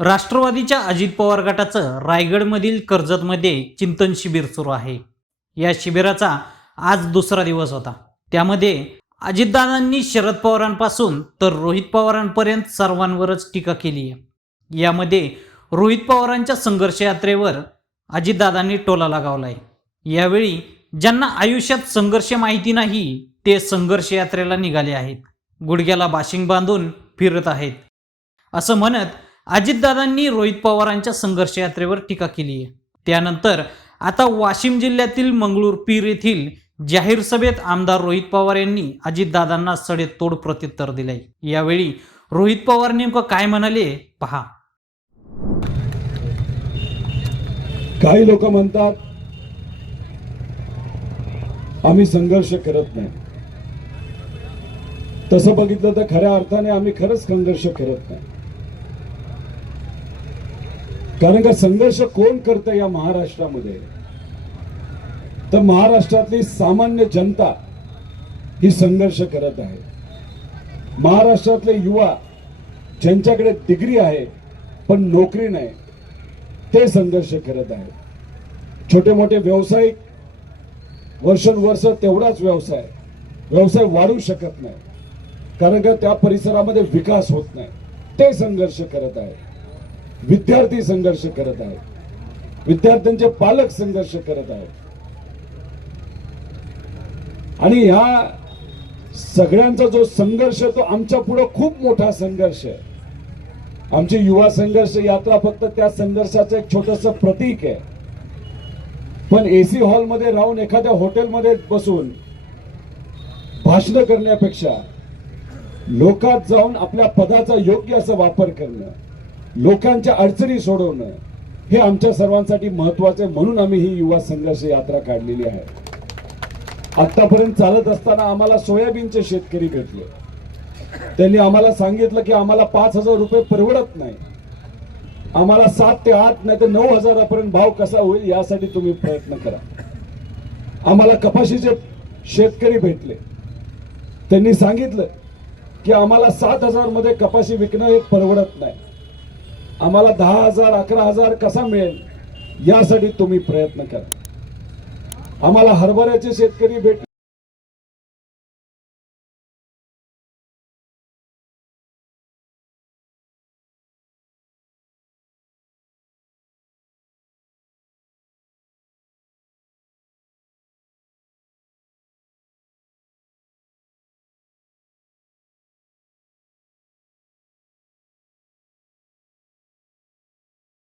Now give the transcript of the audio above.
राष्ट्रवादीच्या अजित पवार गटाचं रायगडमधील कर्जतमध्ये चिंतन शिबिर सुरू आहे। या शिबिराचा आज दुसरा दिवस होता। त्यामध्ये अजितदादांनी शरद पवारांपासून तर रोहित पवारांपर्यंत सर्वांवरच टीका केली आहे। यामध्ये रोहित पवारांच्या संघर्ष यात्रेवर अजितदादांनी टोला लगावलाय। यावेळी ज्यांना आयुष्यात संघर्ष माहिती नाही ते संघर्ष यात्रेला निघाले आहेत, गुडघ्याला बाशिंग बांधून फिरत आहेत असं म्हणत अजितदादांनी रोहित पवारांच्या संघर्ष यात्रेवर टीका केली आहे। त्यानंतर आता वाशिम जिल्ह्यातील मंगळूरपीर येथील जाहीर सभेत आमदार रोहित पवार यांनी अजितदादांना सडेतोड प्रत्युत्तर दिले। यावेळी रोहित पवार नेमकं काय म्हणाले पहा। काही लोक म्हणतात आम्ही संघर्ष करत नाही। तसं बघितलं तर खऱ्या अर्थाने आम्ही खरंच संघर्ष करत नाही, कारण का संघर्ष कोण करतं या महाराष्ट्रामध्ये, तर महाराष्ट्रातली सामान्य जनता ही संघर्ष करत आहे। महाराष्ट्रातले युवा ज्यांच्याकडे डिग्री आहे पण नोकरी नाही ते संघर्ष करत आहेत। छोटे मोठे व्यावसायिक वर्षानुवर्ष तेवढाच व्यवसाय वाढू शकत नाही, कारण का त्या परिसरामध्ये विकास होत नाही, ते संघर्ष करत आहेत। विद्यार्थी संघर्ष करत आहेत, विद्यार्थ्यांचे पालक संघर्ष करत आहेत। आणि ह्या सगळ्यांचा जो संघर्ष तो आमच्या पुढे खूप मोठा संघर्ष आहे। आमची युवा संघर्ष यात्रा फक्त त्या संघर्षाचं एक छोटंसं प्रतीक आहे। पण एसी हॉलमध्ये राहून एखाद्या हॉटेलमध्ये बसून भाषण करण्यापेक्षा लोकात जाऊन आपल्या पदाचा योग्य असा वापर करणं, लोकांच्या अडचणी सोडवणं हे आमच्या सर्वांसाठी महत्त्वाचं आहे। म्हणून आम्ही ही युवा संघर्ष यात्रा काढलेली आहे। आतापर्यंत चालत असताना आम्हाला सोयाबीनचे शेतकरी भेटले। त्यांनी आम्हाला सांगितलं की आम्हाला 5,000 रुपये परवडत नाही, आम्हाला 7 ते 8 नाही तर 9,000पर्यंत भाव कसा होईल यासाठी तुम्ही प्रयत्न करा। आम्हाला कपाशीचे शेतकरी भेटले, त्यांनी सांगितलं की आम्हाला 7,000 मध्ये कपाशी विकणं हे परवडत नाही, आम्हाला 10,000 11,000 कसा मिळेल यासाठी तुम्ही प्रयत्न करा। आम्हाला हरभऱ्याचे शेतकरी भेटले,